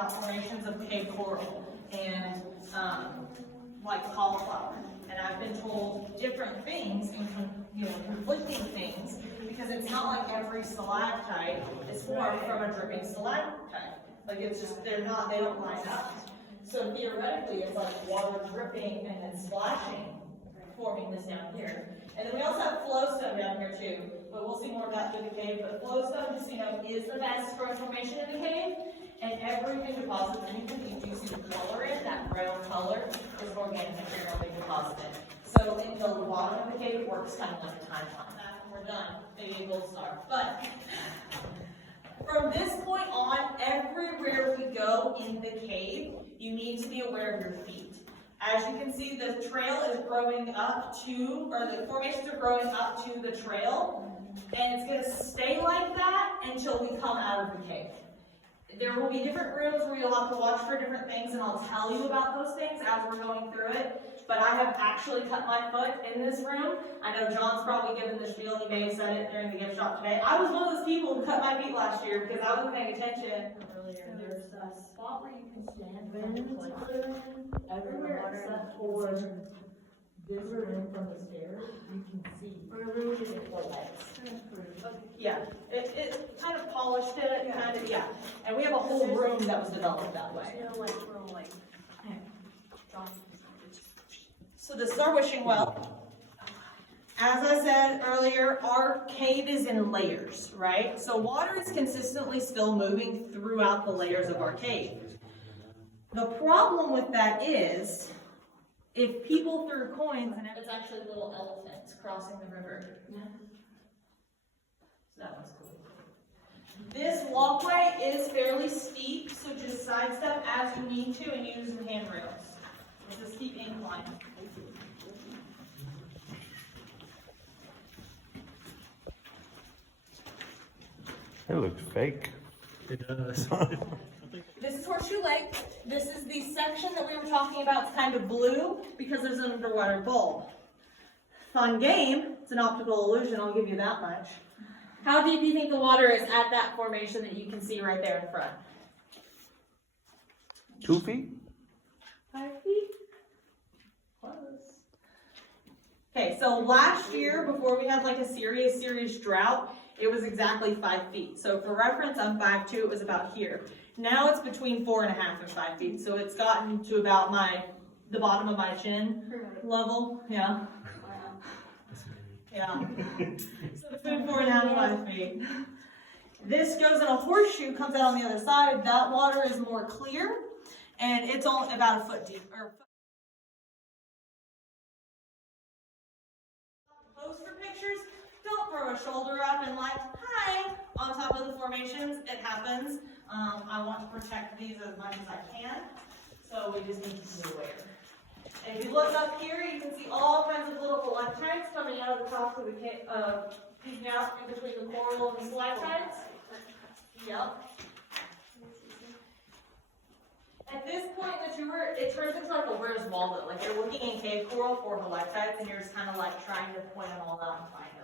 about formations of cave coral and like cauliflower. And I've been told different things and conflicting things because it's not like every stalactite is formed from a dripping stalactite. Like it's just they don't line up. So theoretically, it's like water dripping and then splashing, forming this down here. And then we also have flowstone down here too, but we'll see more about through the cave. But flowstone, just so you know, is the fastest growing formation in the cave. And everything deposits, anything you do see the color in, that brown color, is organic material being deposited. So in the bottom of the cave, it works kind of like a timeline. We're done. Maybe a gold star. But from this point on, everywhere we go in the cave, you need to be aware of your feet. As you can see, the trail is growing up to, or the formations are growing up to the trail, and it's going to stay like that until we come out of the cave. There will be different rooms where you'll have to watch for different things, and I'll tell you about those things as we're going through it. But I have actually cut my foot in this room. I know John's probably given the spiel. He may have said it during the gift shop today. I was one of those people who cut my feet last year because I wasn't paying attention. Earlier, there's a spot where you can stand everywhere except for this room from the stairs. You can see the legs. Yeah, it kind of polished it, kind of, yeah. And we have a whole room that was developed that way. So this is our wishing well. As I said earlier, our cave is in layers, right? So water is consistently still moving throughout the layers of our cave. The problem with that is, if people threw coins, and it's actually little elephants crossing the river. So that one's cool. This walkway is fairly steep, so just sidestep as you need to and use the handrails. It's a steep incline. It looks fake. It does. This is Horseshoe Lake. This is the section that we were talking about. It's kind of blue because there's an underwater bulb. Fun game. It's an optical illusion, I'll give you that much. How deep do you think the water is at that formation that you can see right there in front? 2 feet? 5 feet? Close. Okay, so last year, before we had like a serious drought, it was exactly 5 feet. So for reference, I'm 5'2", it was about here. Now it's between 4.5 and 5 feet. So it's gotten to about the bottom of my chin level. Yeah. Yeah. So between 4.5 and 5 feet. This goes in a horseshoe, comes out on the other side. That water is more clear, and it's only about a foot deep. Pose for pictures. Don't throw a shoulder up and like, hi, on top of the formations. It happens. I want to protect these as much as I can, so we just need to be aware. And if you look up here, you can see all kinds of little electrites coming out of the top of the cave, peeking out in between the coral and the stalactites. Yep. At this point in the tour, it turns into like a Where's Waldo? Like you're looking in cave coral for stalactites, and you're just kind of like trying to point them all out and find them.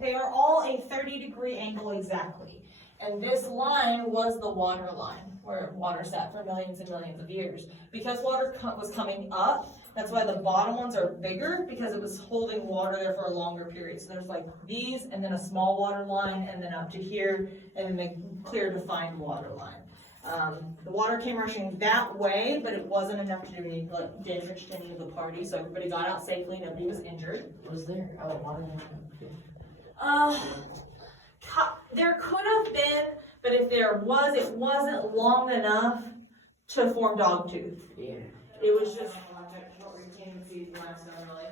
They are all a 30-degree angle exactly. And this line was the water line, where water sat for millions and millions of years. Because water was coming up, that's why the bottom ones are bigger, because it was holding water there for a longer period. So there's like these, and then a small water line, and then up to here, and then the clear defined water line. The water came rushing that way, but it wasn't enough to do any damage to any of the party, so everybody got out safely, nobody was injured. Was there water? There could have been, but if there was, it wasn't long enough to form dogtooth. Yeah. It was just what we can't even see the limestone really.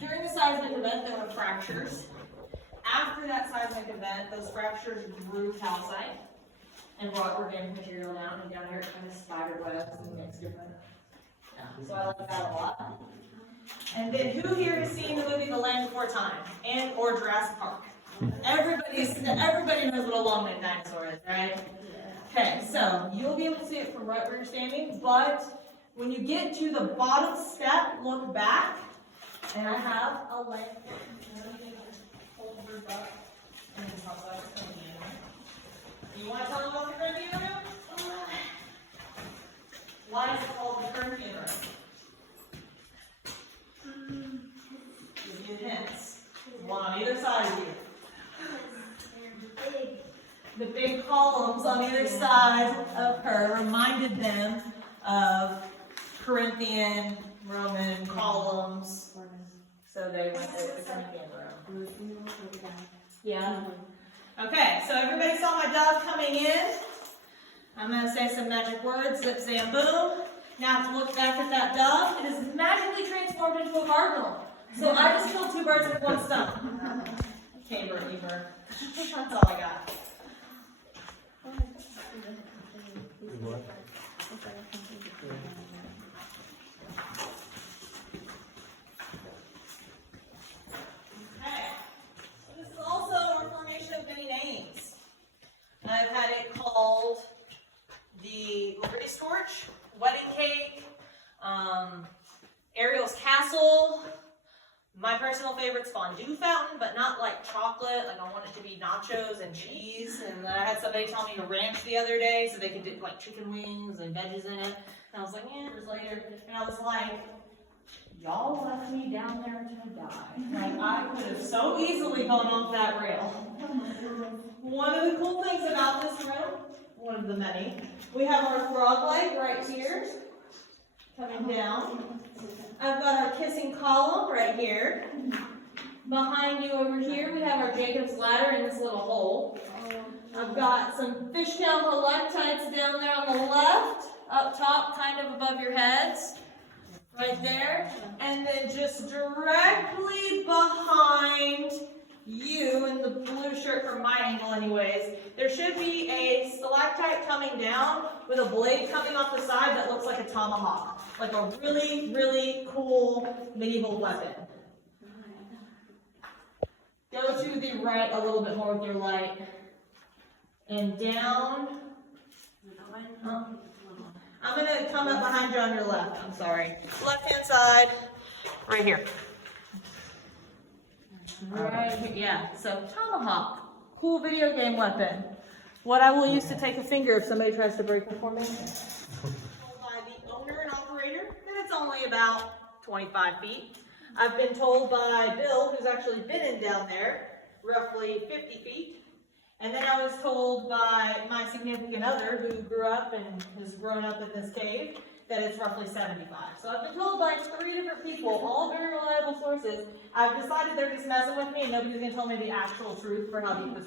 During the seismic event, there were fractures. After that seismic event, those fractures grew calcite and brought organic material down, and down here it kind of spider webs and mixed different. Yeah, so I like that a lot. And then who here has seen the movie The Land Before Time and or Jurassic Park? Everybody knows what a long-necked dinosaur is, right? Okay, so you'll be able to see it from right where you're standing, but When you get to the bottom step, look back, and I have a leg. Hold the roof up, and then talk about the Corinthian room. You want to tell me about the Corinthian room? Why is it called the Corinthian room? Give you hints. One on either side of you. The big columns on either side of her reminded them of Corinthian, Roman columns. So they went to the Corinthian room. Yeah. Okay, so everybody saw my dove coming in. I'm going to say some magic words, zip, zam, boom. Now to look back at that dove, it is magically transformed into a cardinal. So I just killed 2 birds with 1 stone. Okay, Birdie bird. That's all I got. Okay. This is also a formation of many names. I've had it called the Liberty's Torch, Wedding Cake, Ariel's Castle. My personal favorite's Fondue Fountain, but not like chocolate. Like I want it to be nachos and cheese. And I had somebody tell me to ranch the other day so they could dip like chicken wings and veggies in it. And I was like, years later. And I was like, y'all left me down there to die. Like I could have so easily gone off that rail. One of the cool things about this room, one of the many, we have our frog leg right here, coming down. I've got our kissing column right here. Behind you over here, we have our Jacob's ladder in this little hole. I've got some fishtail stalactites down there on the left, up top, kind of above your heads, right there. And then just directly behind you, in the blue shirt from my angle anyways, there should be a stalactite coming down with a blade coming off the side that looks like a tomahawk. Like a really, really cool medieval weapon. Go to the right a little bit more with your light. And down. I'm going to come up behind you on your left. I'm sorry. Left-hand side, right here. Right here, yeah. So tomahawk, cool video game weapon. What I will use to take a finger if somebody tries to break it for me. By the owner and operator, and it's only about 25 feet. I've been told by Bill, who's actually been in down there, roughly 50 feet. And then I was told by my significant other, who grew up and has grown up in this cave, that it's roughly 75. So I've been told by 3 different people, all very reliable sources. I've decided they're just messing with me and nobody's going to tell me the actual truth for how deep this